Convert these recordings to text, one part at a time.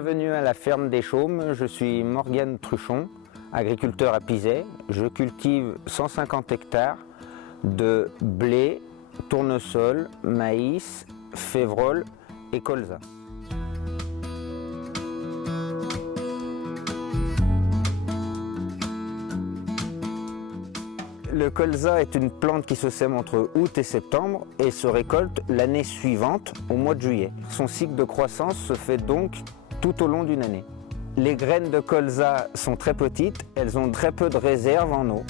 Bienvenue à la ferme des Chaumes, je suis Morgane Truchon, agriculteur à Pizay. Je cultive 150 hectares de blé, tournesol, maïs, févrole et colza. Le colza est une plante qui se sème entre août et septembre et se récolte l'année suivante, au mois de juillet. Son cycle de croissance se fait donc tout au long d'une année. Les graines de colza sont très petites, elles ont très peu de réserve en eau.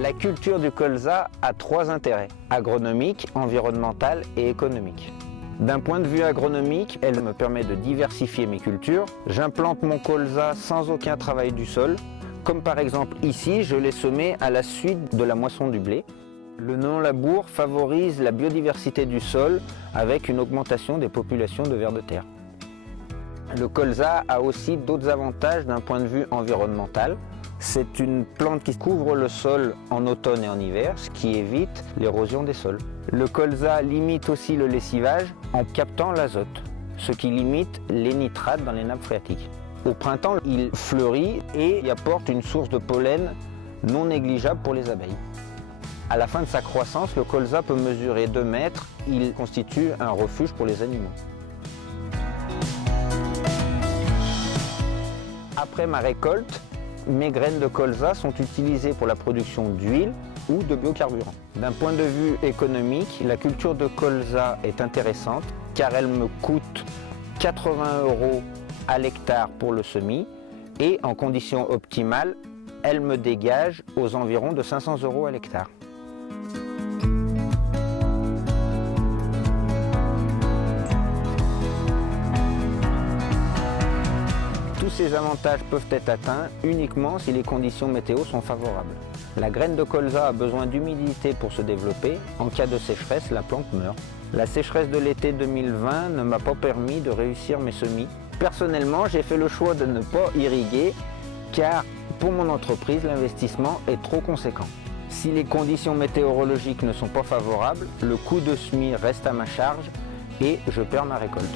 La culture du colza a trois intérêts: agronomique, environnemental et économique. D'un point de vue agronomique, elle me permet de diversifier mes cultures. J'implante mon colza sans aucun travail du sol, comme par exemple ici, je l'ai semé à la suite de la moisson du blé. Le non-labour favorise la biodiversité du sol avec une augmentation des populations de vers de terre. Le colza a aussi d'autres avantages d'un point de vue environnemental. C'est une plante qui couvre le sol en automne et en hiver, ce qui évite l'érosion des sols. Le colza limite aussi le lessivage en captant l'azote, ce qui limite les nitrates dans les nappes phréatiques. Au printemps, il fleurit et y apporte une source de pollen non négligeable pour les abeilles. À la fin de sa croissance, le colza peut mesurer 2 mètres. Il constitue un refuge pour les animaux. Après ma récolte, mes graines de colza sont utilisées pour la production d'huile ou de biocarburants. D'un point de vue économique, la culture de colza est intéressante car elle me coûte 80 € à l'hectare pour le semis et en conditions optimales, elle me dégage aux environs de 500 € à l'hectare. Tous ces avantages peuvent être atteints uniquement si les conditions météo sont favorables. La graine de colza a besoin d'humidité pour se développer. En cas de sécheresse, la plante meurt. La sécheresse de l'été 2020 ne m'a pas permis de réussir mes semis. Personnellement, j'ai fait le choix de ne pas irriguer car pour mon entreprise, l'investissement est trop conséquent. Si les conditions météorologiques ne sont pas favorables, le coût de semis reste à ma charge et je perds ma récolte.